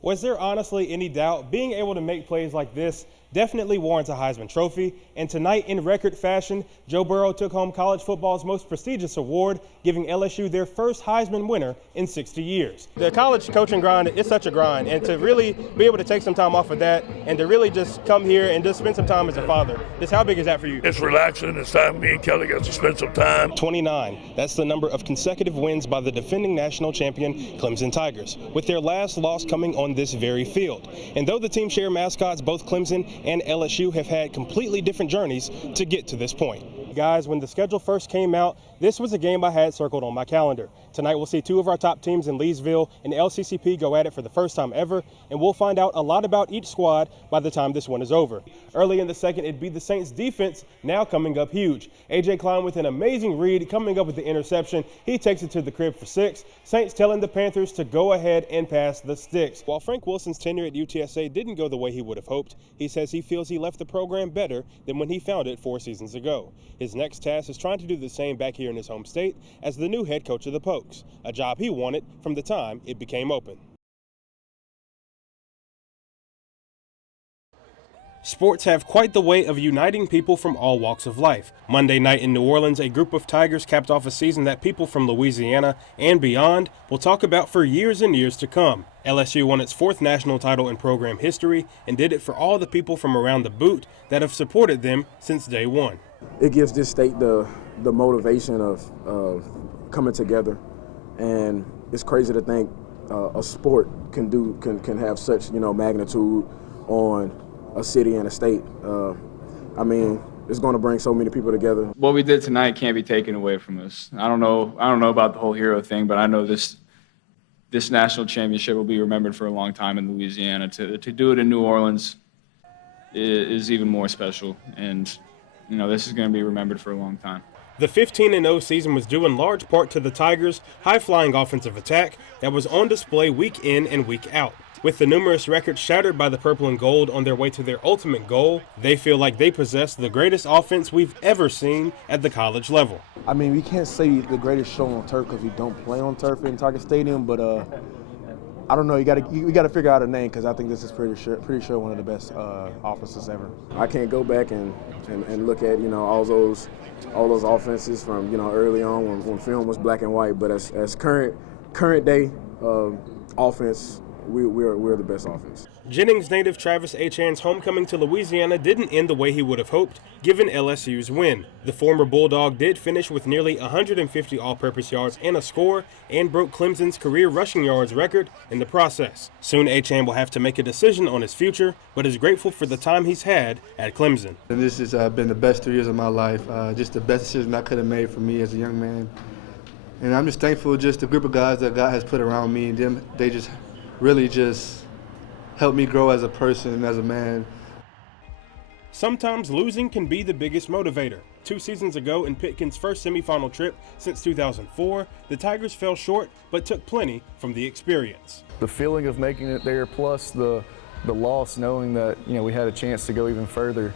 Was there honestly any doubt? Being able to make plays like this definitely warrants a Heisman Trophy, and tonight in record fashion, Joe Burrow took home college football's most prestigious award, giving LSU their first Heisman winner in 60 years. The college coaching grind is such a grind, and to really be able to take some time off of that and to really just come here and just spend some time as a father, just how big is that for you? It's relaxing. It's time me and Kelly get to spend some time. 29. That's the number of consecutive wins by the defending national champion Clemson Tigers, with their last loss coming on this very field. And though the teams share mascots, both Clemson and LSU have had completely different journeys to get to this point. Guys, when the schedule first came out, this was a game I had circled on my calendar. Tonight we'll see two of our top teams in Leesville and LCCP go at it for the first time ever, and we'll find out a lot about each squad by the time this one is over. Early in the second, it'd be the Saints defense now coming up huge. A.J. Klein with an amazing read, coming up with the interception. He takes it to the crib for 6. Saints telling the Panthers to go ahead and pass the sticks. While Frank Wilson's tenure at UTSA didn't go the way he would have hoped, he says he feels he left the program better than when he found it 4 seasons ago. His next task is trying to do the same back here in his home state as the new head coach of the Pokes, a job he wanted from the time it became open. Sports have quite the way of uniting people from all walks of life. Monday night in New Orleans, a group of Tigers capped off a season that people from Louisiana and beyond will talk about for years and years to come. LSU won its 4th national title in program history and did it for all the people from around the boot that have supported them since day one. It gives this state the motivation of coming together, and it's crazy to think a sport can have such magnitude on a city and a state. I mean, it's going to bring so many people together. What we did tonight can't be taken away from us. I don't know about the whole hero thing, but I know this national championship will be remembered for a long time in Louisiana. To do it in New Orleans is even more special, and this is going to be remembered for a long time. The 15-0 season was due in large part to the Tigers' high-flying offensive attack that was on display week in and week out. With the numerous records shattered by the purple and gold on their way to their ultimate goal, they feel like they possess the greatest offense we've ever seen at the college level. I mean, we can't say the greatest show on turf because we don't play on turf in Tiger Stadium, but I don't know. We got to figure out a name because I think this is pretty sure one of the best offenses ever. I can't go back and look at all those offenses from early on when film was black and white, but as current day offense, we're the best offense. Jennings native Travis Achan's homecoming to Louisiana didn't end the way he would have hoped, given LSU's win. The former Bulldog did finish with nearly 150 all-purpose yards and a score, and broke Clemson's career rushing yards record in the process. Soon Achan will have to make a decision on his future, but is grateful for the time he's had at Clemson. And this has been the best 3 years of my life, just the best decision I could have made for me as a young man. And I'm just thankful just the group of guys that God has put around me, and them, they just really just helped me grow as a person and as a man. Sometimes losing can be the biggest motivator. 2 seasons ago, in Pitkins' first semifinal trip since 2004, the Tigers fell short but took plenty from the experience. The feeling of making it there, plus the loss, knowing that we had a chance to go even further,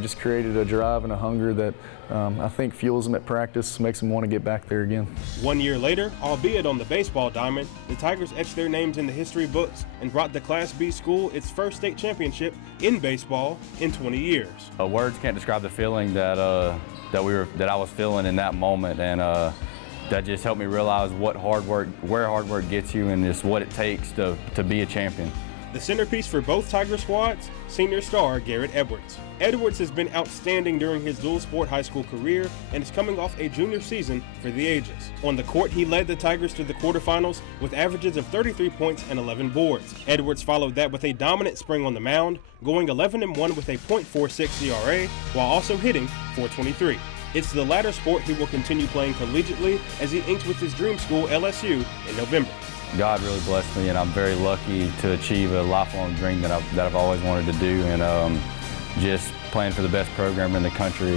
just created a drive and a hunger that I think fuels them at practice, makes them want to get back there again. 1 year later, albeit on the baseball diamond, the Tigers etched their names in the history books and brought the Class B school its first state championship in baseball in 20 years. Words can't describe the feeling that I was feeling in that moment, and that just helped me realize where hard work gets you, and just what it takes to be a champion. The centerpiece for both Tiger squads, senior star Garrett Edwards. Edwards has been outstanding during his dual-sport high school career and is coming off a junior season for the ages. On the court, he led the Tigers to the quarterfinals with averages of 33 points and 11 boards. Edwards followed that with a dominant spring on the mound, going 11-1 with a .46 ERA while also hitting .423. It's the latter sport he will continue playing collegially as he inks with his dream school, LSU, in November. God really blessed me, and I'm very lucky to achieve a lifelong dream that I've always wanted to do, and just playing for the best program in the country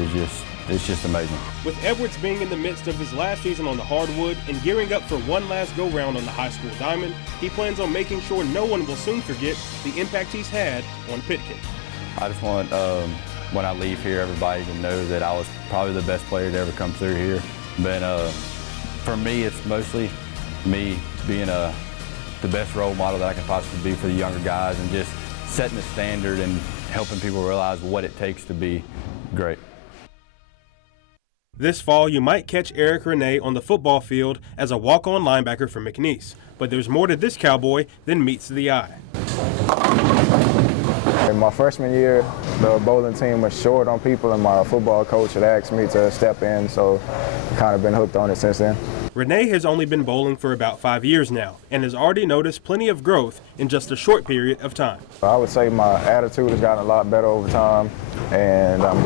it's just amazing. With Edwards being in the midst of his last season on the hardwood and gearing up for one last go-round on the high school diamond, he plans on making sure no one will soon forget the impact he's had on Pitkins. I just want, when I leave here, everybody to know that I was probably the best player to ever come through here. But for me, it's mostly me being a the best role model that I can possibly be for the younger guys, and just setting the standard and helping people realize what it takes to be great. This fall, you might catch Eric Renee on the football field as a walk-on linebacker for McNeese. But there's more to this Cowboy than meets the eye. In my freshman year, the bowling team was short on people, and my football coach had asked me to step in, so I've kind of been hooked on it since then. Renee has only been bowling for about 5 years now and has already noticed plenty of growth in just a short period of time. I would say my attitude has gotten a lot better over time, and I'm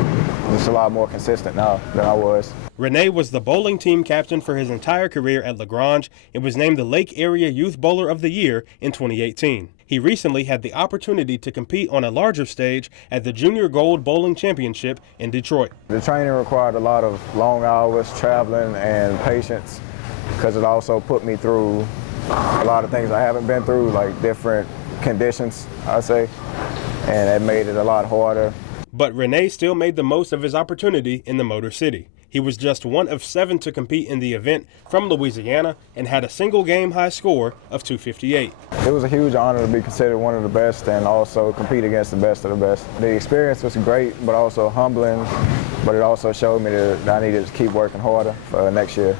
just a lot more consistent now than I was. Renee was the bowling team captain for his entire career at LaGrange and was named the Lake Area Youth Bowler of the Year in 2018. He recently had the opportunity to compete on a larger stage at the Junior Gold Bowling Championship in Detroit. The training required a lot of long hours, traveling, and patience, because it also put me through a lot of things I haven't been through, like different conditions, I say, and it made it a lot harder. But Renee still made the most of his opportunity in the Motor City. He was just one of 7 to compete in the event from Louisiana and had a single game high score of 258. It was a huge honor to be considered one of the best and also compete against the best of the best. The experience was great, but also humbling, but it also showed me that I needed to keep working harder for next year.